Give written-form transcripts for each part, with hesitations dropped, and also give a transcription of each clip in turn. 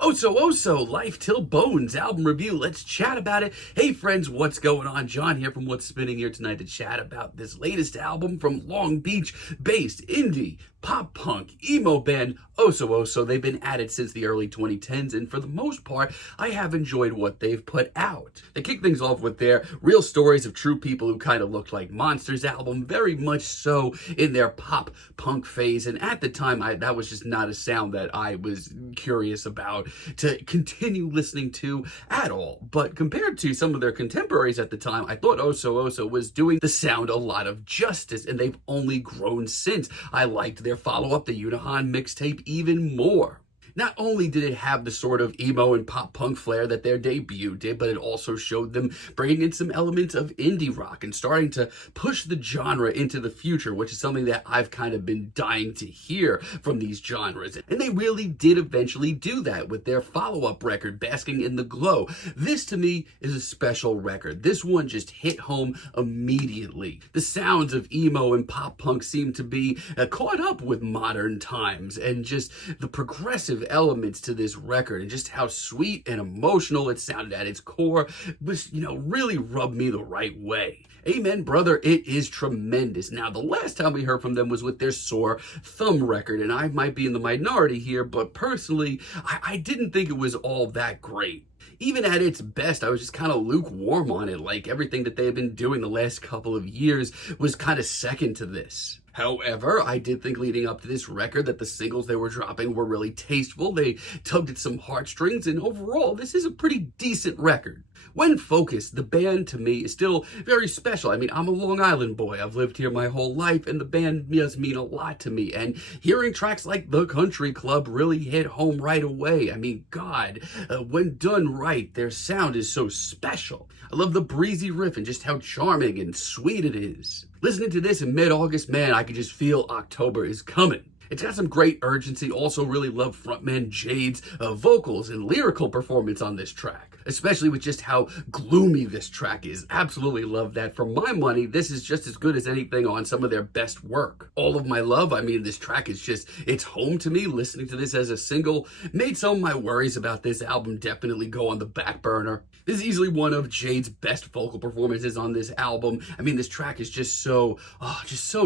Oso Oso, Life Till Bones album review. Let's chat about it. Hey friends, what's going on? John here from What's Spinning here tonight to chat about this latest album from Long Beach-based indie pop punk emo band Oso Oso. They've been at it since the early 2010s, and for the most part, I have enjoyed what they've put out. They kick things off with their Real Stories of True People Who Kind of Looked Like Monsters album, very much so in their pop punk phase, and at the time, that was just not a sound that I was curious about to continue listening to at all. But compared to some of their contemporaries at the time, I thought Oso Oso was doing the sound a lot of justice, and they've only grown since. I liked their follow-up, the Unihan mixtape, even more. Not only did it have the sort of emo and pop punk flair that their debut did, but it also showed them bringing in some elements of indie rock and starting to push the genre into the future, which is something that I've kind of been dying to hear from these genres. And they really did eventually do that with their follow-up record, Basking in the Glow. This, to me, is a special record. This one just hit home immediately. The sounds of emo and pop punk seem to be caught up with modern times, and just the progressive elements to this record and just how sweet and emotional it sounded at its core was, really rubbed me the right way. Amen, brother, it is tremendous. Now, the last time we heard from them was with their Sore Thumb record, and I might be in the minority here, but personally, I didn't think it was all that great. Even at its best, I was just kind of lukewarm on it, like everything that they had been doing the last couple of years was kind of second to this. However, I did think leading up to this record that the singles they were dropping were really tasteful. They tugged at some heartstrings, and overall, this is a pretty decent record. When focused, the band to me is still very special. I mean, I'm a Long Island boy. I've lived here my whole life, and the band does mean a lot to me. And hearing tracks like The Country Club really hit home right away. I mean, God, when done right, their sound is so special. I love the breezy riff and just how charming and sweet it is. Listening to this in mid-August, man, I could just feel October is coming. It's got some great urgency. Also really love frontman Jade's vocals and lyrical performance on this track, especially with just how gloomy this track is. Absolutely love that. For my money, this is just as good as anything on some of their best work. All of My Love, I mean, this track is just, it's home to me. Listening to this as a single made some of my worries about this album definitely go on the back burner. This is easily one of Jade's best vocal performances on this album. I mean, this track is just so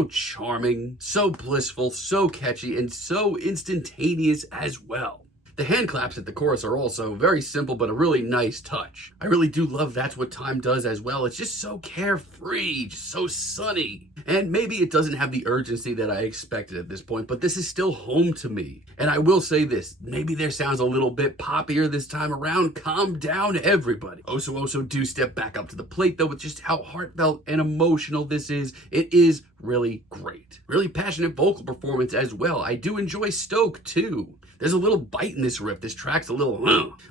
charming, so blissful, so catchy, and so instantaneous as well. The hand claps at the chorus are also very simple, but a really nice touch. I really do love That's What Time Does as well. It's just so carefree, just so sunny. And maybe it doesn't have the urgency that I expected at this point, but this is still home to me. And I will say this, maybe their sound's a little bit poppier this time around. Calm down, everybody. Oso Oso do step back up to the plate, though, with just how heartfelt and emotional this is. It is really great. Really passionate vocal performance as well. I do enjoy Stoke, too. There's a little bite in this riff. This track's a little,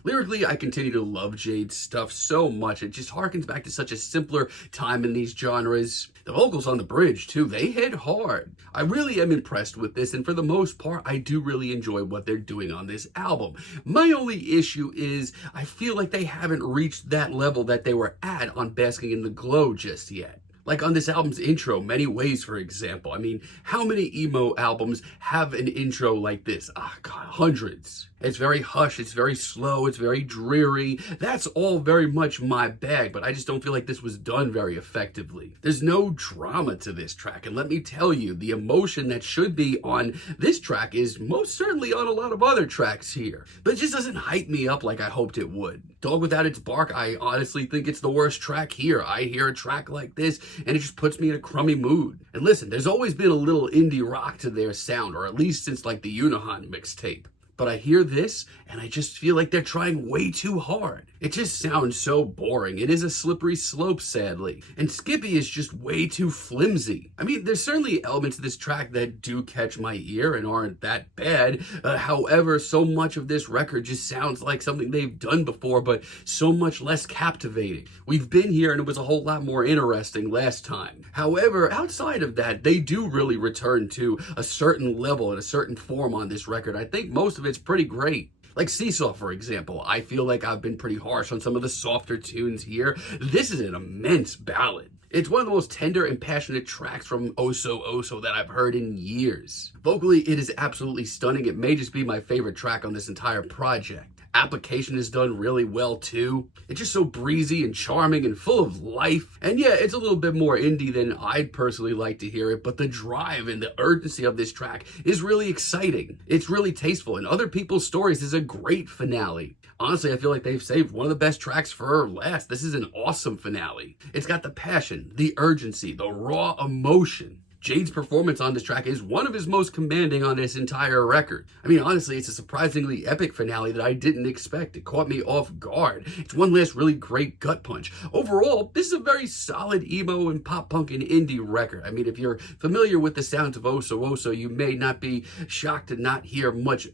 Lyrically, I continue to love Jade's stuff so much. It just harkens back to such a simpler time in these genres. The vocals on the bridge, too, they hit hard. I really am impressed with this, and for the most part, I do really enjoy what they're doing on this album. My only issue is I feel like they haven't reached that level that they were at on Basking in the Glow just yet. Like on this album's intro, Many Ways, for example. I mean, how many emo albums have an intro like this? God, hundreds. It's very hush, it's very slow, it's very dreary. That's all very much my bag, but I just don't feel like this was done very effectively. There's no drama to this track, and let me tell you, the emotion that should be on this track is most certainly on a lot of other tracks here. But it just doesn't hype me up like I hoped it would. Dog Without Its Bark, I honestly think it's the worst track here. I hear a track like this, and it just puts me in a crummy mood. And listen, there's always been a little indie rock to their sound, or at least since like the Unihan mixtape. But I hear this, and I just feel like they're trying way too hard. It just sounds so boring. It is a slippery slope, sadly. And Skippy is just way too flimsy. I mean, there's certainly elements of this track that do catch my ear and aren't that bad. However, so much of this record just sounds like something they've done before, but so much less captivating. We've been here, and it was a whole lot more interesting last time. However, outside of that, they do really return to a certain level and a certain form on this record. I think most of it's pretty great. Like Seesaw, for example. I feel like I've been pretty harsh on some of the softer tunes here. This is an immense ballad. It's one of the most tender and passionate tracks from Oso Oso that I've heard in years. Vocally, it is absolutely stunning. It may just be my favorite track on this entire project. Application is done really well too. It's just so breezy and charming and full of life. And yeah, it's a little bit more indie than I'd personally like to hear it, but the drive and the urgency of this track is really exciting. It's really tasteful, and Other People's Stories is a great finale. Honestly, I feel like they've saved one of the best tracks for last. This is an awesome finale. It's got the passion, the urgency, the raw emotion. Jade's performance on this track is one of his most commanding on this entire record. I mean, honestly, it's a surprisingly epic finale that I didn't expect. It caught me off guard. It's one last really great gut punch. Overall, this is a very solid emo and pop punk and indie record. I mean, if you're familiar with the sounds of Oso Oso, you may not be shocked to not hear much.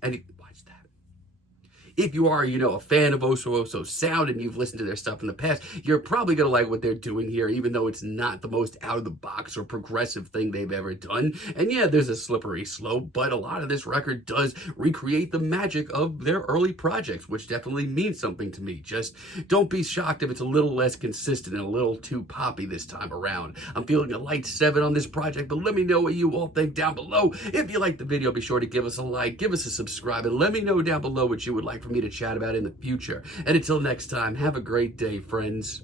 If you are, a fan of Oso Oso's sound and you've listened to their stuff in the past, you're probably going to like what they're doing here, even though it's not the most out-of-the-box or progressive thing they've ever done. And yeah, there's a slippery slope, but a lot of this record does recreate the magic of their early projects, which definitely means something to me. Just don't be shocked if it's a little less consistent and a little too poppy this time around. I'm feeling a light 7 on this project, but let me know what you all think down below. If you liked the video, be sure to give us a like, give us a subscribe, and let me know down below what you would like for me to chat about in the future. And until next time, have a great day, friends.